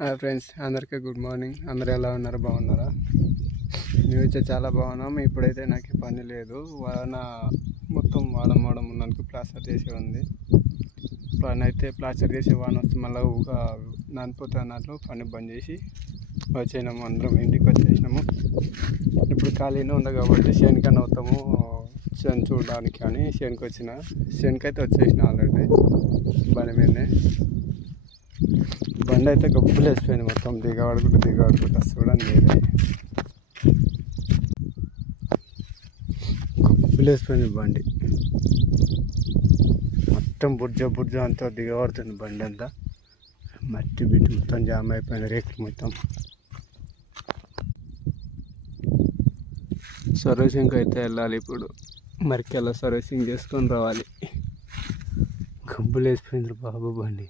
Hi friends, అందరికీ good morning. అందరూ ఎలా ఉన్నారు? బాగున్నారా? మేమైతే చాలా బాగున్నాం. ఇప్పుడైతే నాకు పని లేదు. వాన మొత్తం వాడమవడం ఉన్నందుకు ప్లాస్టర్ చేసి ఉంది. పని అయితే ప్లాస్టర్ చేసి వాన వస్తే మళ్ళీ ఊగా నానిపోతే అన్నట్లు పని బంద్ చేసి వచ్చేసినాము. అందరం ఇంటికి వచ్చేసినాము. ఇప్పుడు ఖాళీనే ఉంది కాబట్టి శనికన్నా అవుతాము శని చూడడానికి అని శనికి వచ్చిన. శనికైతే వచ్చేసిన ఆల్రెడీ బండి మీదనే. బండి అయితే గబ్బులు వేసిపోయింది. మొత్తం దిగబడుకుంటూ చూడండి మీరే. గబ్బులు వేసిపోయింది బండి మొత్తం. బుర్జ అంతా దిగబడుతుంది బండి అంతా. మట్టి బిట్టి మొత్తం జామ్ అయిపోయింది. రేకులు మొత్తం. సర్వీసింగ్ అయితే వెళ్ళాలి ఇప్పుడు. మరికెళ్ళ సర్వీసింగ్ చేసుకొని రావాలి. గబ్బులు వేసిపోయింది బాబు బండి.